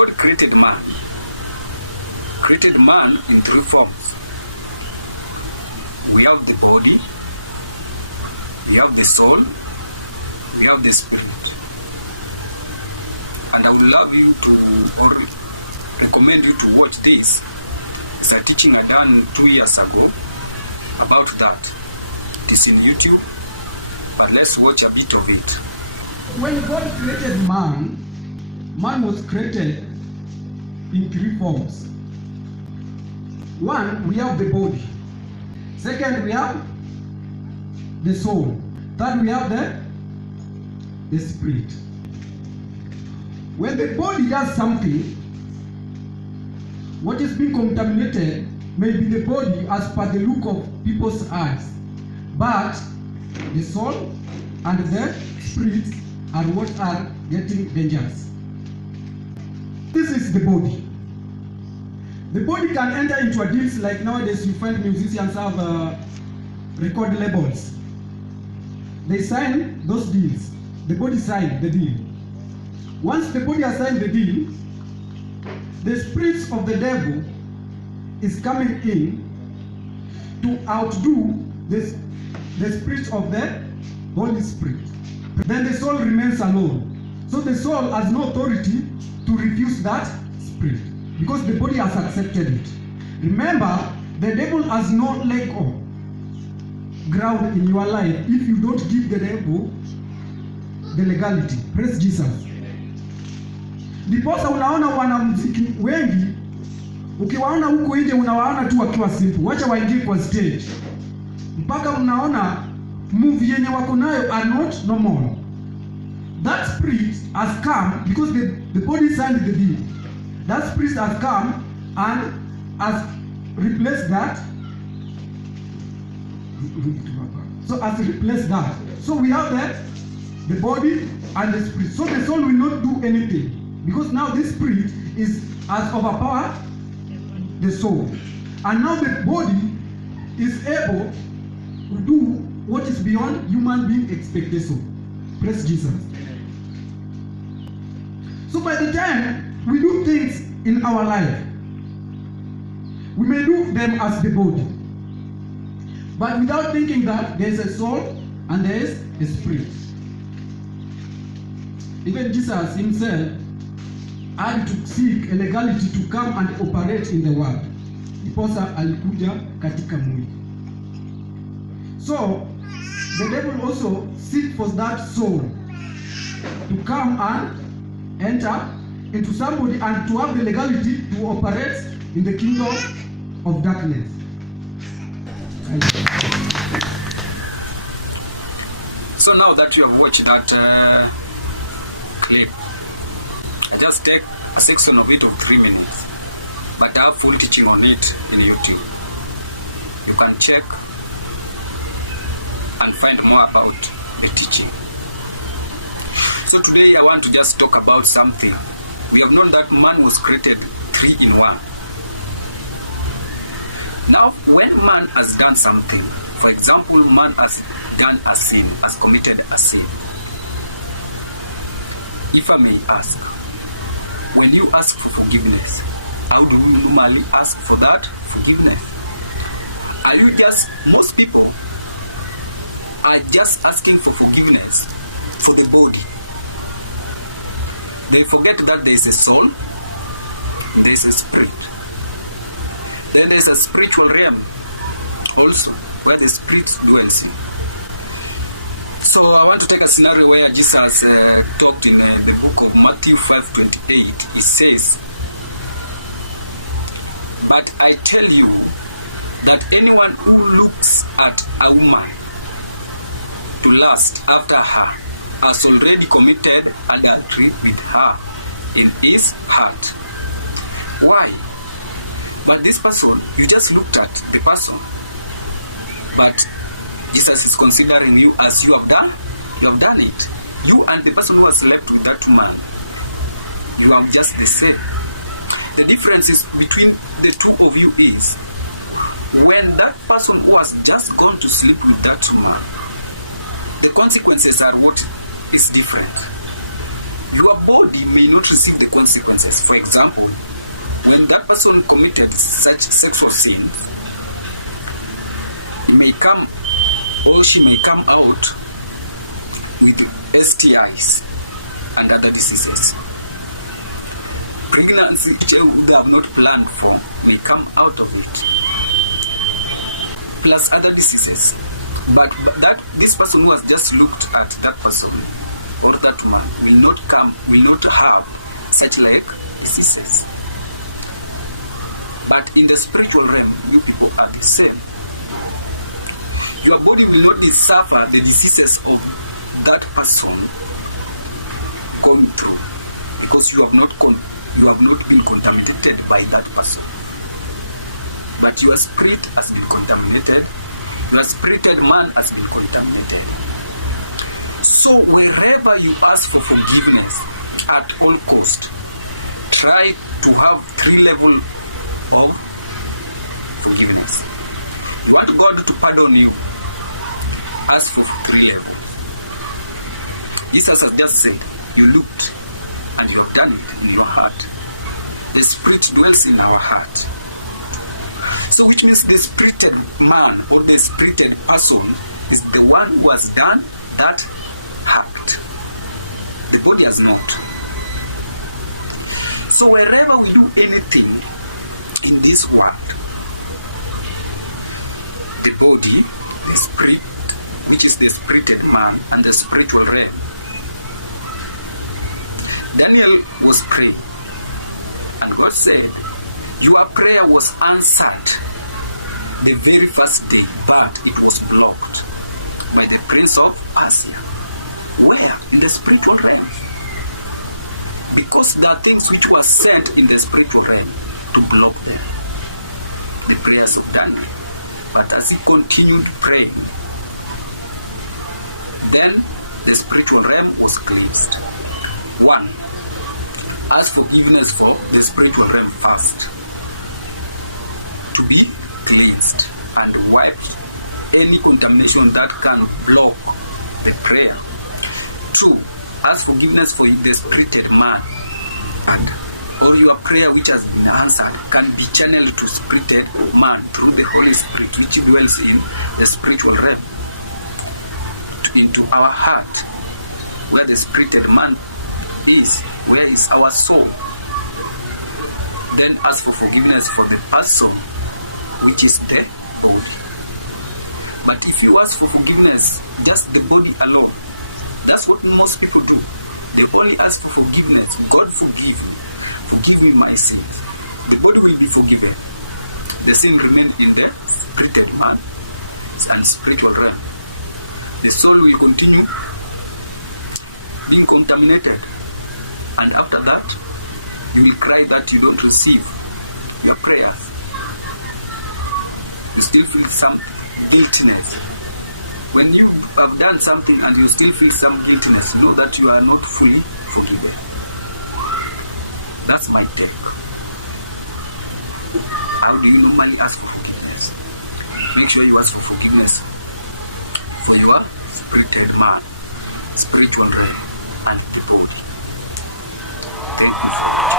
God created man in three forms. We have the body, we have the soul, we have the spirit. And I would love you to, or recommend you to watch this. It's a teaching I done 2 years ago about that. It is in YouTube, but let's watch a bit of it. When God created man, man was created in three forms. One, we have the body. Second, we have the soul. Third, we have the spirit. When the body does something, what is being contaminated may be the body as per the look of people's eyes, but the soul and the spirit are what are getting dangerous. This is the body. The body can enter into a deals, like nowadays you find musicians have record labels. They sign those deals. The body signed the deal. Once the body has signed the deal, the spirits of the devil is coming in to outdo the spirits of the Holy Spirit. Then the soul remains alone. So the soul has no authority to refuse that spirit because the body has accepted it. Remember, the devil has no leg or ground in your life if you don't give the devil the legality. Praise Jesus. Ndiposa unaona wanamuziki wengi, ukiwaona huko nje unawaona tu wakiwa simple. Wacha waingie kwa stage. Mpaka mnaona movie yenye wako nayo are not normal. That spirit has come because the body signed the deal. That spirit has come and has replaced that. So has replaced that. So we have the body and the spirit. So the soul will not do anything. Because now this spirit has overpowered the soul. And now the body is able to do what is beyond human being expectation. Praise Jesus. So by the time we do things in our life, we may do them as the body. But without thinking that there is a soul and there is a spirit. Even Jesus himself had to seek a legality to come and operate in the world. Ndiposa alikuja katika mwili. So the devil also seek for that soul to come and enter into somebody and to have the legality to operate in the kingdom of darkness. So now that you have watched that clip, I just take a section of it of 3 minutes, but I have full teaching on it in YouTube. You can check and find more about the teaching. So today I want to just talk about something. We have known that man was created 3 in 1. Now when man has done something, for example, man has done a sin, has committed a sin. If I may ask, when you ask for forgiveness, how do you normally ask for that forgiveness? Are you just, most people are just asking for forgiveness for the body. They forget that there is a soul, there is a spirit. Then there is a spiritual realm also, where the spirit dwells in. So I want to take a scenario where Jesus talked in the book of Matthew 5:28. He says, "But I tell you that anyone who looks at a woman to lust after her has already committed adultery with her in his heart." Why? But this person, you just looked at the person, but Jesus is considering you as you have done it. You and the person who has slept with that man, you are just the same. The difference is between the two of you is when that person who has just gone to sleep with that man, the consequences are what is different. your body may not receive the consequences. For example, when that person committed such sexual sins, he may come or she may come out with STIs and other diseases. Pregnancy they have not planned for may come out of it, plus other diseases. But that this person who has just looked at that person or that man will not have such like diseases. But in the spiritual realm, you people are the same. Your body will not suffer the diseases of that person going through, because you have not been contaminated by that person. But your spirit has been contaminated. Your spirited man has been contaminated. So wherever you ask for forgiveness, at all cost, try to have 3 levels of forgiveness. You want God to pardon you, ask for 3 levels. Jesus has just said, you looked and you have done it in your heart. The Spirit dwells in our heart. So which means the spirited man or the spirited person is the one who has done that act. The body has not. So wherever we do anything in this world, the body, the spirit, which is the spirited man, and the spiritual realm. Daniel was praying, and God said, your prayer was answered the very first day, but it was blocked by the prince of Persia. Where? In the spiritual realm. Because there are things which were sent in the spiritual realm to block them, the prayers of Daniel. But as he continued praying, then the spiritual realm was cleansed. 1. Ask forgiveness for the spiritual realm first, to be cleansed and wiped any contamination that can block the prayer. 2. Ask forgiveness for the spirited man, and or your prayer which has been answered can be channeled to spirited man through the Holy Spirit which dwells in the spiritual realm, into our heart, where the spirited man is, where is our soul. Then ask for forgiveness for the person which is the body. But if you ask for forgiveness just the body alone, that's what most people do. They only ask for forgiveness. God, forgive me my sins. The body will be forgiven. The sin remain in the spirited man and spiritual realm. The soul will continue being contaminated, and after that you will cry that you don't receive your prayers. You still feel some guiltiness. When you have done something and you still feel some guiltiness, know that you are not fully forgiven. That's my take. How do you normally ask for forgiveness? Make sure you ask for forgiveness for your spirited man, spiritual realm, and the body. Thank you for